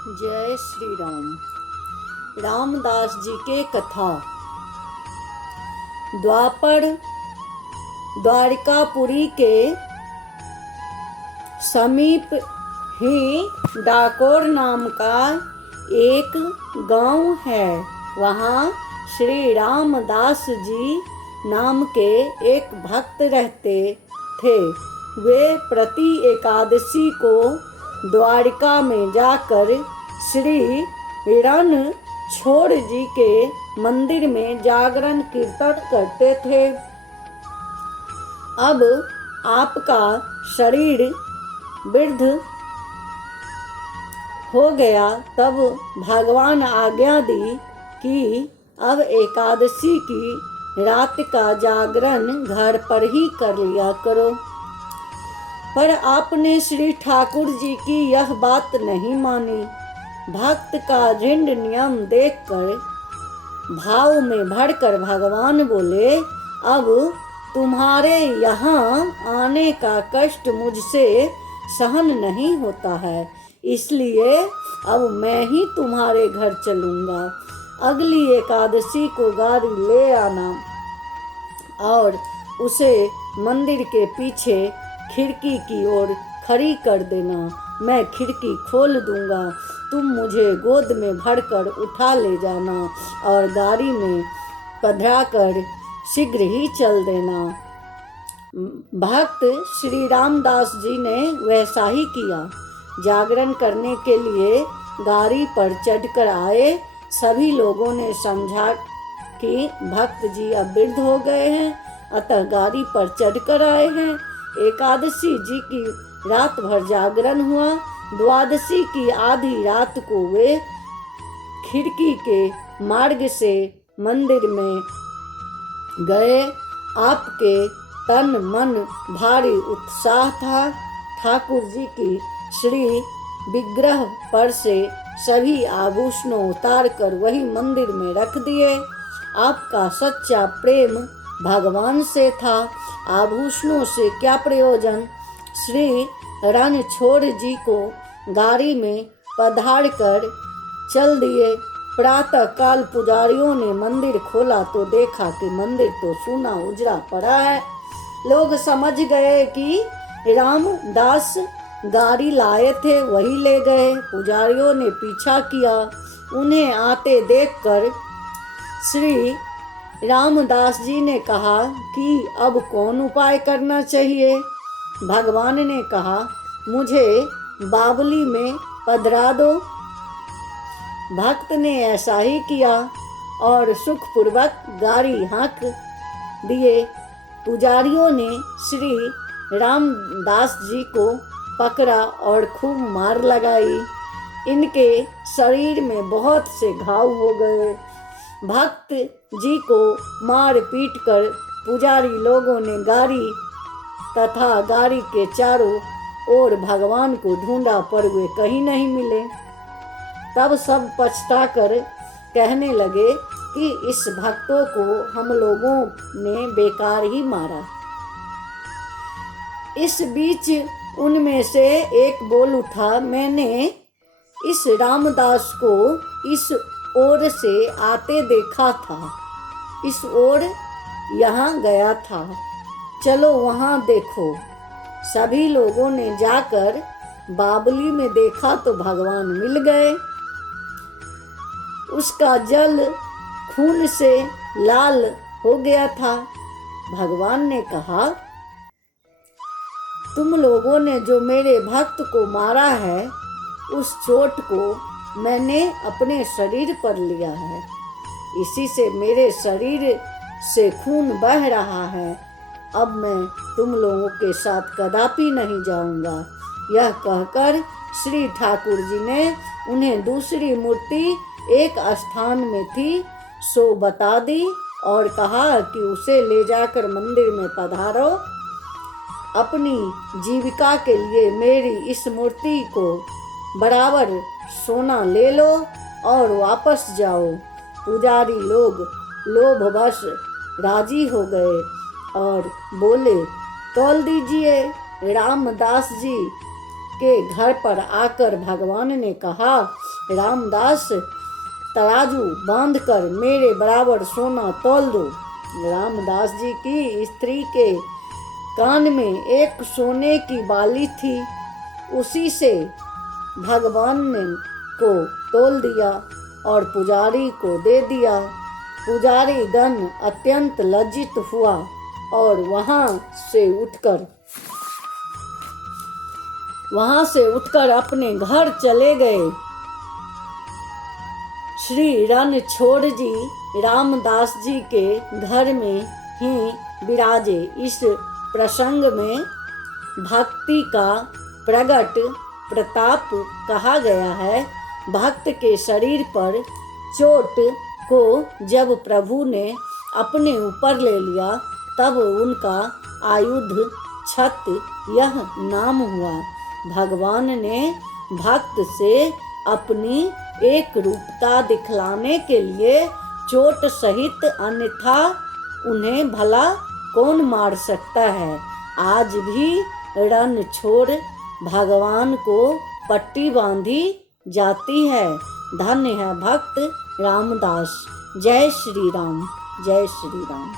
जय श्री राम। रामदास जी के कथा। द्वारिकापुरी के समीप ही डाकोर नाम का एक गांव है। वहाँ श्री रामदास जी नाम के एक भक्त रहते थे। वे प्रति एकादशी को द्वारिका में जाकर श्री रणछोड़ जी के मंदिर में जागरण कीर्तन करते थे। अब आपका शरीर वृद्ध हो गया, तब भगवान आज्ञा दी कि अब एकादशी की रात का जागरण घर पर ही कर लिया करो। पर आपने श्री ठाकुर जी की यह बात नहीं मानी। भक्त का दृढ़ नियम देखकर भाव में भरकर भगवान बोले, अब तुम्हारे यहाँ आने का कष्ट मुझसे सहन नहीं होता है, इसलिए अब मैं ही तुम्हारे घर चलूँगा। अगली एकादशी को गाड़ी ले आना और उसे मंदिर के पीछे खिड़की की ओर खड़ी कर देना। मैं खिड़की खोल दूंगा, तुम मुझे गोद में भरकर उठा ले जाना और गाड़ी में पधराकर शीघ्र ही चल देना। भक्त श्री रामदास जी ने वैसा ही किया। जागरण करने के लिए गाड़ी पर चढ़कर आए। सभी लोगों ने समझा कि भक्त जी अब वृद्ध हो गए हैं, अतः गाड़ी पर चढ़कर आए हैं। एकादशी जी की रात भर जागरण हुआ। द्वादशी की आधी रात को वे खिड़की के मार्ग से मंदिर में गए। आपके तन मन भारी उत्साह था। ठाकुर जी की श्री विग्रह पर से सभी आभूषणों उतार कर वही मंदिर में रख दिए। आपका सच्चा प्रेम भगवान से था, आभूषणों से क्या प्रयोजन। श्री रणछोड़ जी को गाड़ी में पधार कर चल दिए। प्रातः काल पुजारियों ने मंदिर खोला तो देखा कि मंदिर तो सूना उजड़ा पड़ा है। लोग समझ गए कि रामदास गाड़ी लाए थे, वही ले गए। पुजारियों ने पीछा किया। उन्हें आते देखकर श्री रामदास जी ने कहा कि अब कौन उपाय करना चाहिए। भगवान ने कहा, मुझे बावली में पधरा दो। भक्त ने ऐसा ही किया और सुखपूर्वक गाड़ी हाँक दिए। पुजारियों ने श्री रामदास जी को पकड़ा और खूब मार लगाई। इनके शरीर में बहुत से घाव हो गए। भक्त जी को मार पीट कर पुजारी लोगों ने गाड़ी तथा गाड़ी के चारों ओर भगवान को ढूंढा, पर वे कहीं नहीं मिले। तब सब पछताकर कहने लगे कि इस भक्तों को हम लोगों ने बेकार ही मारा। इस बीच उनमें से एक बोल उठा, मैंने इस रामदास को इस ओर से आते देखा था, इस ओर यहाँ गया था, चलो वहाँ देखो। सभी लोगों ने जाकर बावली में देखा तो भगवान मिल गए। उसका जल खून से लाल हो गया था। भगवान ने कहा, तुम लोगों ने जो मेरे भक्त को मारा है, उस चोट को मैंने अपने शरीर पर लिया है। इसी से मेरे शरीर से खून बह रहा है। अब मैं तुम लोगों के साथ कदापि नहीं जाऊंगा। यह कहकर श्री ठाकुर जी ने उन्हें दूसरी मूर्ति एक स्थान में थी सो बता दी और कहा कि उसे ले जाकर मंदिर में पधारो। अपनी जीविका के लिए मेरी इस मूर्ति को बराबर सोना ले लो और वापस जाओ। पुजारी लोग लोभवश राजी हो गए और बोले, तौल दीजिए। रामदास जी के घर पर आकर भगवान ने कहा, रामदास तराजू बांधकर मेरे बराबर सोना तौल दो। रामदास जी की स्त्री के कान में एक सोने की बाली थी, उसी से भगवान ने को तौल दिया और पुजारी को दे दिया। पुजारी गण अत्यंत लज्जित हुआ और वहां से उठकर अपने घर चले गए। श्री रणछोड़ जी रामदास जी के घर में ही विराजे। इस प्रसंग में भक्ति का प्रगट प्रताप कहा गया है। भक्त के शरीर पर चोट को जब प्रभु ने अपने ऊपर ले लिया तब उनका आयुध छत यह नाम हुआ। भगवान ने भक्त से अपनी एक रूपता दिखलाने के लिए चोट सहित, अन्यथा उन्हें भला कौन मार सकता है। आज भी रणछोड़ भगवान को पट्टी बांधी जाती है। धन्य है भक्त रामदास। जय श्री राम, जय श्री राम।